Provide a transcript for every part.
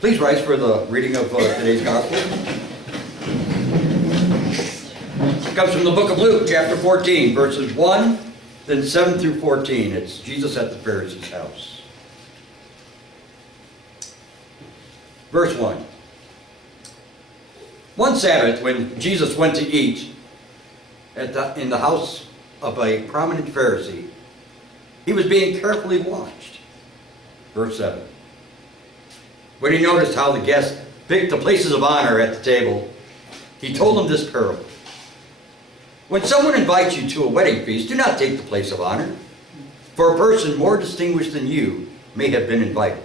Please rise for the reading of today's gospel. It comes from the book of Luke, chapter 14, verses 1, then 7 through 14. It's Jesus at the Pharisee's house. Verse 1. One Sabbath, when Jesus went to eat in the house of a prominent Pharisee, he was being carefully watched. Verse 7. When he noticed how the guests picked the places of honor at the table, he told them this parable. When someone invites you to a wedding feast, do not take the place of honor, for a person more distinguished than you may have been invited.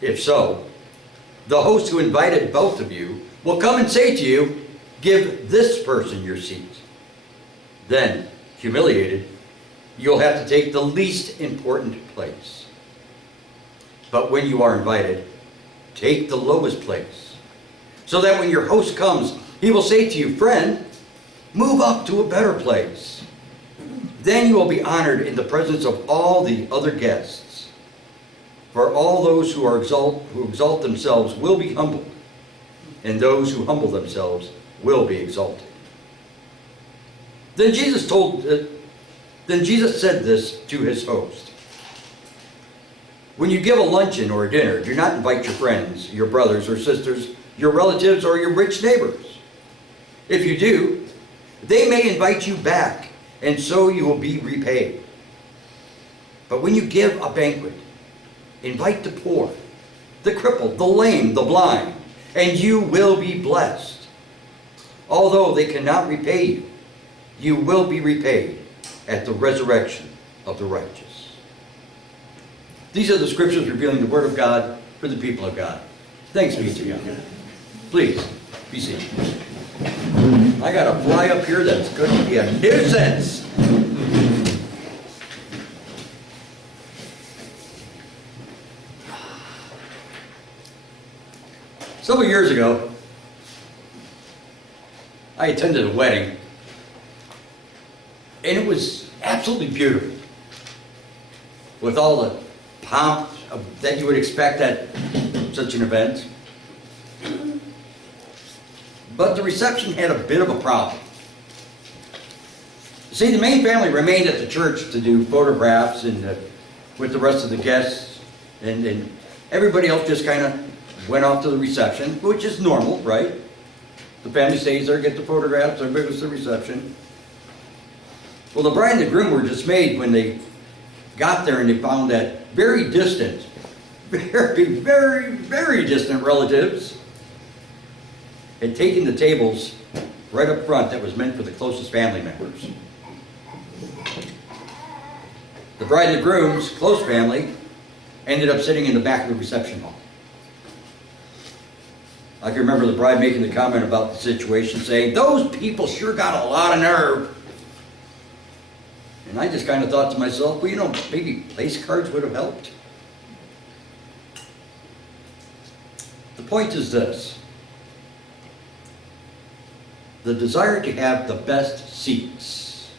If so, the host who invited both of you will come and say to you, give this person your seat. Then, humiliated, you'll have to take the least important place. But when you are invited, take the lowest place, so that when your host comes, he will say to you, friend, move up to a better place. Then you will be honored in the presence of all the other guests. For all those who exalt themselves will be humbled, and those who humble themselves will be exalted. Then Jesus said this to his host. When you give a luncheon or a dinner, do not invite your friends, your brothers or sisters, your relatives, or your rich neighbors. If you do, they may invite you back, and so you will be repaid. But when you give a banquet, invite the poor, the crippled, the lame, the blind, and you will be blessed. Although they cannot repay you, you will be repaid at the resurrection of the righteous. These are the scriptures revealing the Word of God for the people of God. Thanks be to God. Please, be seated. I got a fly up here that's going to be a nuisance. Several years ago, I attended a wedding, and it was absolutely beautiful, with all the pomp that you would expect at such an event. But the reception had a bit of a problem. See, the main family remained at the church to do photographs and with the rest of the guests, and everybody else just kind of went off to the reception, which is normal, right? The family stays there, get the photographs, everybody goes to the reception. Well, the bride and the groom were dismayed when they got there and they found that very distant, very distant relatives had taken the tables right up front that was meant for the closest family members. The bride and the groom's close family ended up sitting in the back of the reception hall. I can remember the bride making the comment about the situation, saying, those people sure got a lot of nerve. And I just kind of thought to myself, well, you know, maybe place cards would have helped. The point is this. The desire to have the best seats.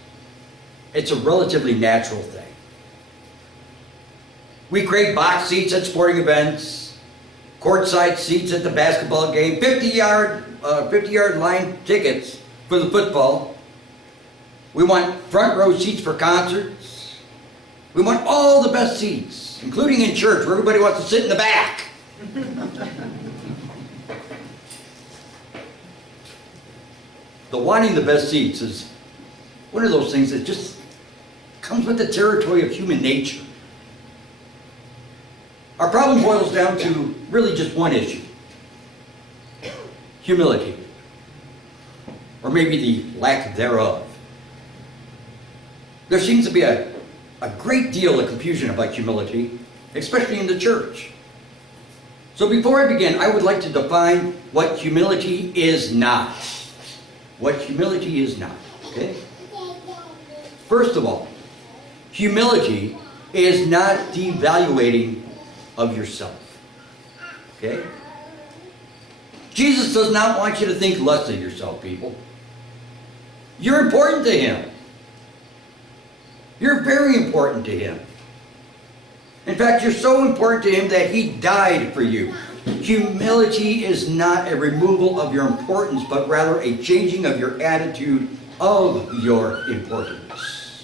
It's a relatively natural thing. We crave box seats at sporting events, courtside seats at the basketball game, 50-yard line tickets for the football. We want front row seats for concerts. We want all the best seats, including in church where everybody wants to sit in the back. The wanting the best seats is one of those things that just comes with the territory of human nature. Our problem boils down to really just one issue. Humility. Or maybe the lack thereof. There seems to be a great deal of confusion about humility, especially in the church. So before I begin, I would like to define what humility is not. What humility is not, okay? First of all, humility is not devaluating of yourself, okay? Jesus does not want you to think less of yourself, people. You're important to Him. You're very important to Him. In fact, you're so important to him that he died for you. Humility is not a removal of your importance, but rather a changing of your attitude of your importance.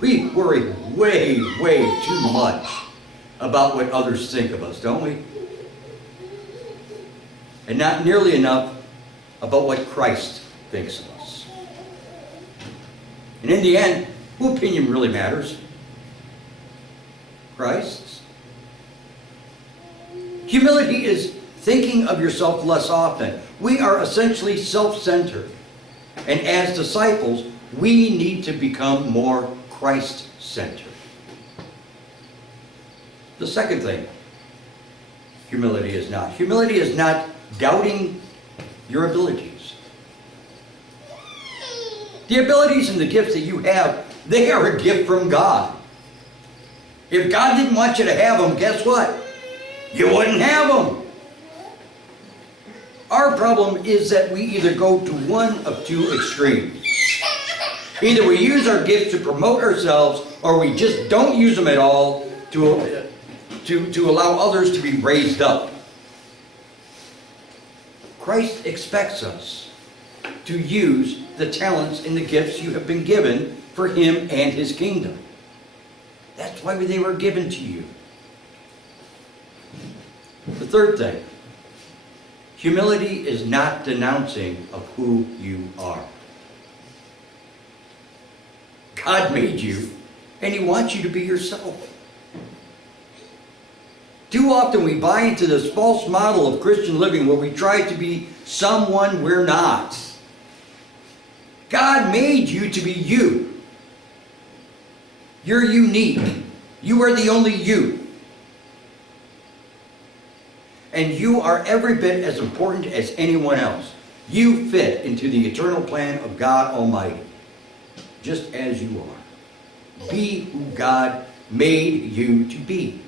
We worry way, way too much about what others think of us, don't we? And not nearly enough about what Christ thinks of us. And in the end, whose opinion really matters? Christ's. Humility is thinking of yourself less often. We are essentially self-centered. And as disciples, we need to become more Christ-centered. The second thing humility is not. Humility is not doubting your abilities. The abilities and the gifts that you have, they are a gift from God. If God didn't want you to have them, guess what? You wouldn't have them. Our problem is that we either go to one of two extremes. Either we use our gifts to promote ourselves, or we just don't use them at all to allow others to be raised up. Christ expects us to use the talents and the gifts you have been given for him and his kingdom. That's why they were given to you. The third thing, humility is not denouncing of who you are. God made you, and he wants you to be yourself. Too often we buy into this false model of Christian living where we try to be someone we're not. God made you to be you. You're unique. You are the only you. And you are every bit as important as anyone else. You fit into the eternal plan of God Almighty, just as you are. Be who God made you to be.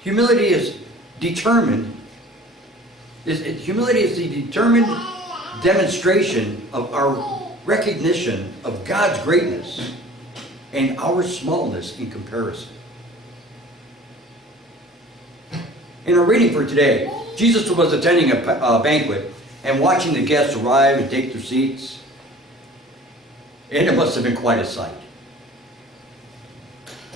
Humility is determined. Humility is the determined demonstration of our recognition of God's greatness and our smallness in comparison. In our reading for today, Jesus was attending a banquet and watching the guests arrive and take their seats. And it must have been quite a sight.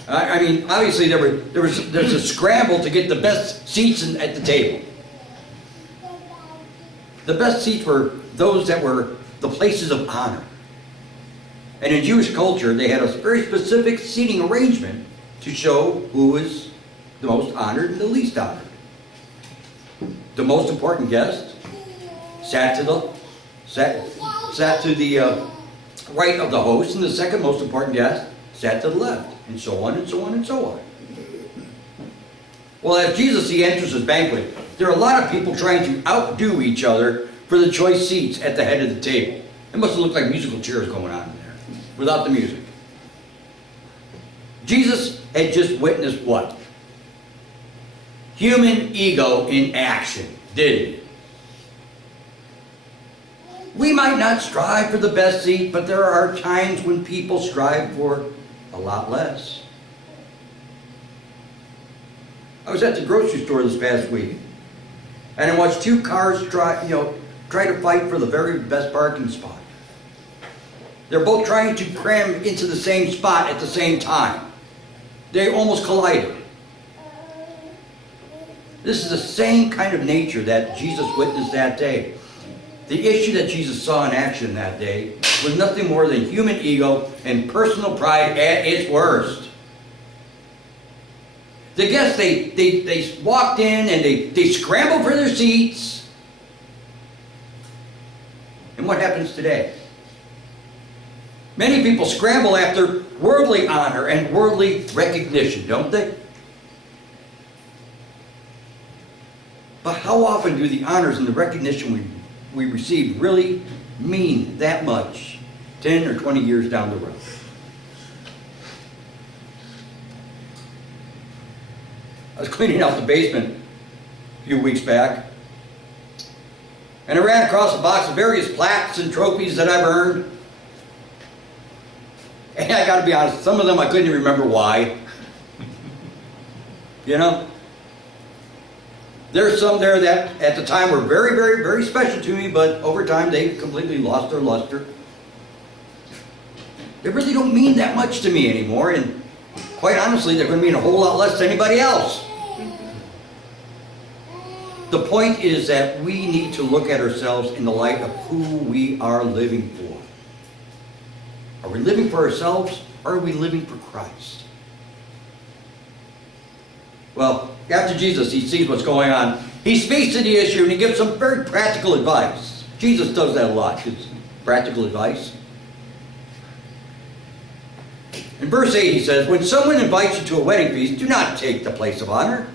I mean, obviously there's a scramble to get the best seats at the table. The best seats were those that were the places of honor. And in Jewish culture, they had a very specific seating arrangement to show who was the most honored and the least honored. The most important guest sat to the right of the host, and the second most important guest sat to the left, and so on and so on and so on. Well, as Jesus enters his banquet, there are a lot of people trying to outdo each other for the choice seats at the head of the table. It must have looked like musical chairs going on in there, without the music. Jesus had just witnessed what? Human ego in action, didn't he? We might not strive for the best seat, but there are times when people strive for a lot less. I was at the grocery store this past week, and I watched two cars try to fight for the very best parking spot. They're both trying to cram into the same spot at the same time. They almost collided. This is the same kind of nature that Jesus witnessed that day. The issue that Jesus saw in action that day was nothing more than human ego and personal pride at its worst. The guests, they walked in and they scrambled for their seats. And what happens today? Many people scramble after worldly honor and worldly recognition, don't they? But how often do the honors and the recognition we receive really mean that much 10 or 20 years down the road? I was cleaning out the basement a few weeks back, and I ran across a box of various plaques and trophies that I've earned. And I got to be honest, some of them I couldn't even remember why. You know? There's some there that at the time were very, very, very special to me, but over time they completely lost their luster. They really don't mean that much to me anymore, and quite honestly, they're going to mean a whole lot less to anybody else. The point is that we need to look at ourselves in the light of who we are living for. Are we living for ourselves, or are we living for Christ? Well, after Jesus, he sees what's going on. He speaks to the issue and he gives some very practical advice. Jesus does that a lot, gives practical advice. In verse 8 he says, when someone invites you to a wedding feast, do not take the place of honor.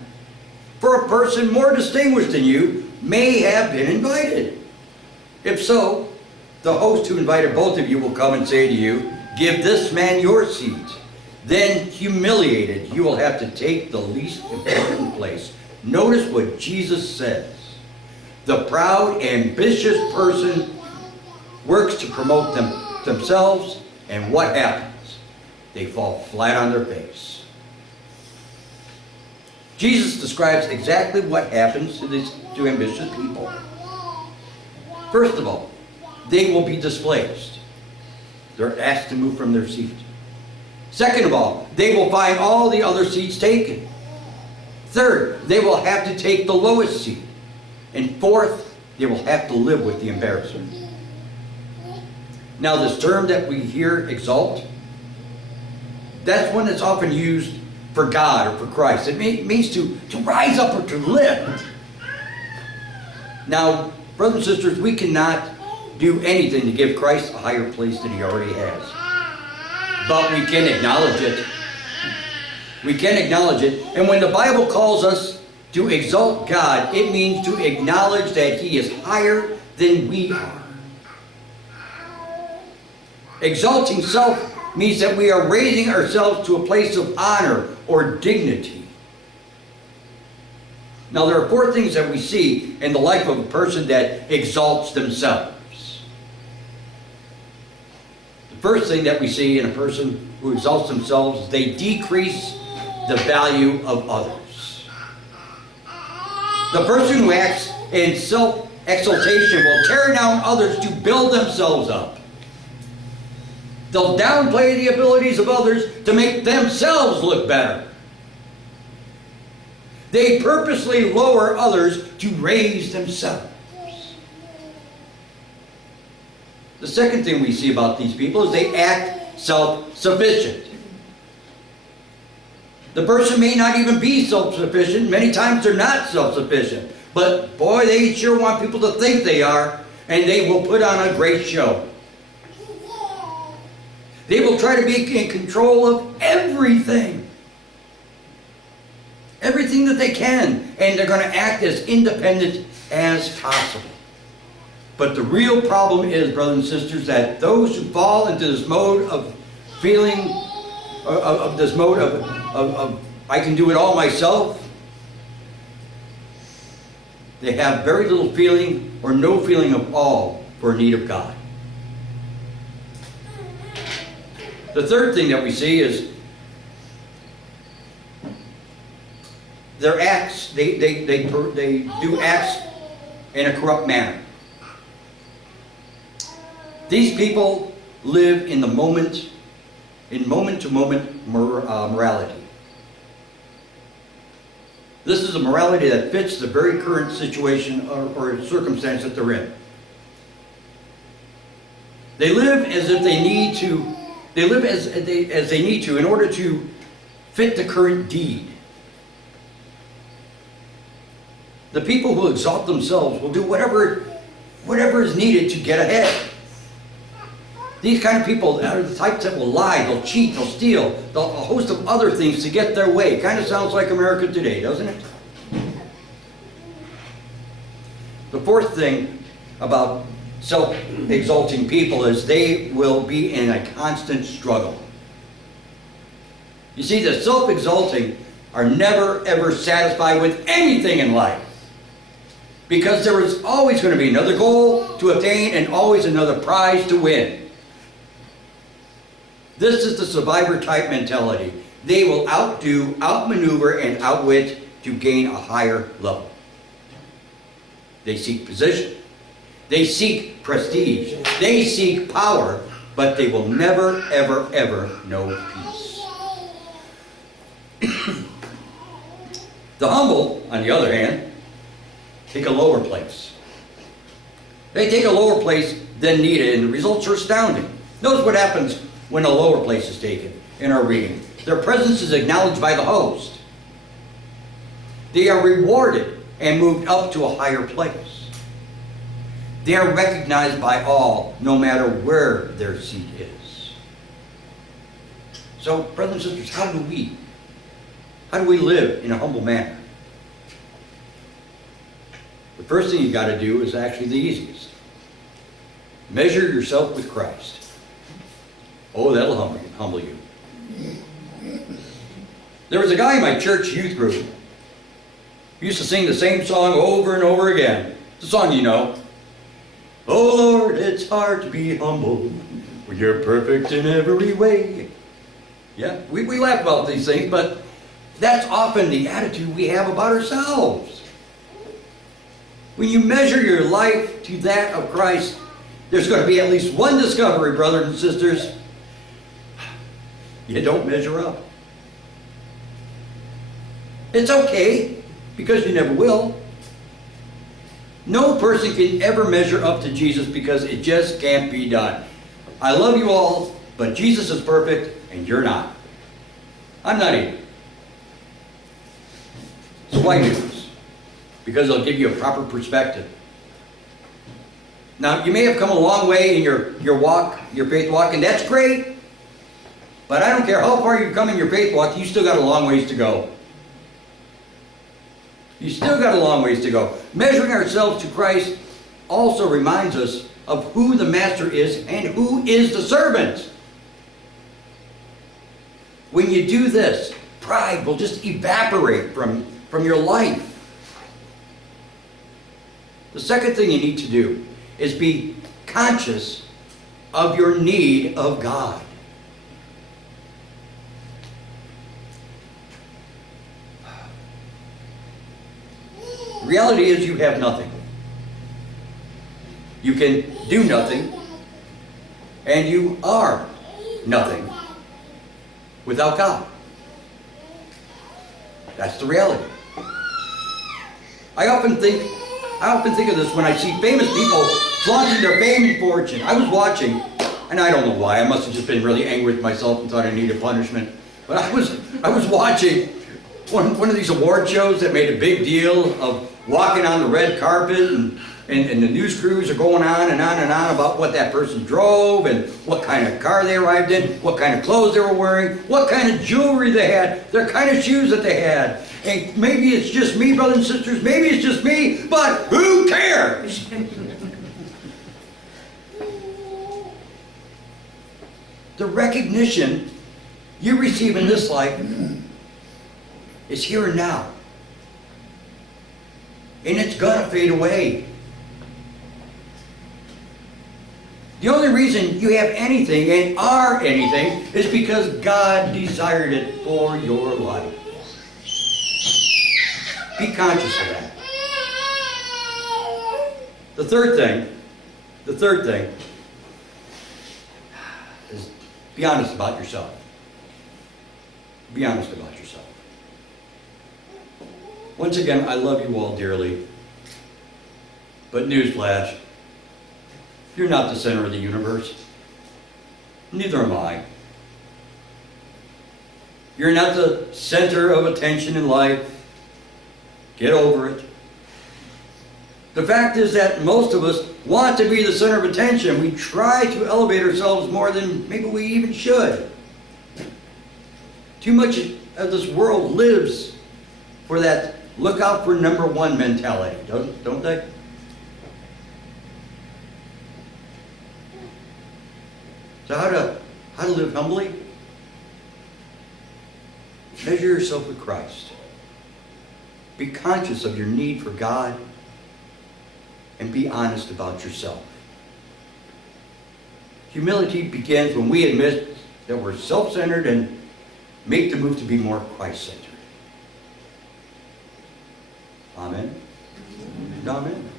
For a person more distinguished than you may have been invited. If so, the host who invited both of you will come and say to you, give this man your seat. Then, humiliated, you will have to take the least important place. Notice what Jesus says. The proud, ambitious person works to promote themselves, and what happens? They fall flat on their face. Jesus describes exactly what happens to ambitious people. First of all, they will be displaced. They're asked to move from their seat. Second of all, they will find all the other seats taken. Third, they will have to take the lowest seat. And fourth, they will have to live with the embarrassment. Now this term that we hear, exalt, that's one that's often used for God or for Christ. It means to rise up or to lift. Now, brothers and sisters, we cannot do anything to give Christ a higher place than he already has. But we can acknowledge it. We can acknowledge it. And when the Bible calls us to exalt God, it means to acknowledge that he is higher than we are. Exalting self means that we are raising ourselves to a place of honor or dignity. Now there are four things that we see in the life of a person that exalts themselves. The first thing that we see in a person who exalts themselves is they decrease the value of others. The person who acts in self-exaltation will tear down others to build themselves up. They'll downplay the abilities of others to make themselves look better. They purposely lower others to raise themselves. The second thing we see about these people is they act self-sufficient. The person may not even be self-sufficient. Many times they're not self-sufficient. But boy, they sure want people to think they are, and they will put on a great show. They will try to be in control of everything. Everything that they can. And they're going to act as independent as possible. But the real problem is, brothers and sisters, that those who fall into this mode of feeling, of this mode of I can do it all myself, they have very little feeling or no feeling of all for need of God. The third thing that we see is their acts, they do acts in a corrupt manner. These people live in the moment, in moment-to-moment morality. This is a morality that fits the very current situation or circumstance that they're in. They live as if they need to. They live as they need to in order to fit the current deed. The people who exalt themselves will do whatever is needed to get ahead. These kind of people are the types that will lie, they'll cheat, they'll steal, a host of other things to get their way. Kind of sounds like America today, doesn't it? The fourth thing about self-exalting people is they will be in a constant struggle. You see, the self-exalting are never ever satisfied with anything in life. Because there is always going to be another goal to attain and always another prize to win. This is the survivor type mentality. They will outdo, outmaneuver, and outwit to gain a higher level. They seek position. They seek prestige. They seek power, but they will never, ever, ever know peace. The humble, on the other hand, take a lower place. They take a lower place than needed, and the results are astounding. Notice what happens when a lower place is taken in our reading. Their presence is acknowledged by the host. They are rewarded and moved up to a higher place. They are recognized by all, no matter where their seat is. So, brothers and sisters, how do we live in a humble manner? The first thing you got to do is actually the easiest. Measure yourself with Christ. Oh, that'll humble you. There was a guy in my church youth group who used to sing the same song over and over again. It's a song you know. Oh Lord, it's hard to be humble when you're perfect in every way. Yeah, we laugh about these things, but that's often the attitude we have about ourselves. When you measure your life to that of Christ, there's going to be at least one discovery, brothers and sisters. You don't measure up. It's okay, because you never will. No person can ever measure up to Jesus because it just can't be done. I love you all, but Jesus is perfect and you're not. I'm not either. It's white news, because it'll give you a proper perspective. Now, you may have come a long way in your walk, your faith walk, and that's great. But I don't care how far you've come in your faith walk, you still got a long ways to go. You still got a long ways to go. Measuring ourselves to Christ also reminds us of who the master is and who is the servant. When you do this, pride will just evaporate from your life. The second thing you need to do is be conscious of your need of God. The reality is you have nothing. You can do nothing, and you are nothing without God. That's the reality. I often think of this when I see famous people flaunting their fame and fortune. I was watching, and I don't know why, I must have just been really angry with myself and thought I needed punishment. But I was watching one of these award shows that made a big deal of walking on the red carpet, and the news crews are going on and on and on about what that person drove and what kind of car they arrived in, what kind of clothes they were wearing, what kind of jewelry they had, their kind of shoes that they had. And maybe it's just me, brothers and sisters, maybe it's just me, but who cares? The recognition you receive in this life is here and now. And it's gonna fade away. The only reason you have anything and are anything is because God desired it for your life. Be conscious of that. The third thing is be honest about yourself. Be honest about yourself. Once again, I love you all dearly, but newsflash, you're not the center of the universe. Neither am I. You're not the center of attention in life. Get over it. The fact is that most of us want to be the center of attention. We try to elevate ourselves more than maybe we even should. Too much of this world lives for that look out for number one mentality, don't they? So how to live humbly? Measure yourself with Christ. Be conscious of your need for God, and be honest about yourself. Humility begins when we admit that we're self-centered and make the move to be more Christ-centered. Amen? Amen.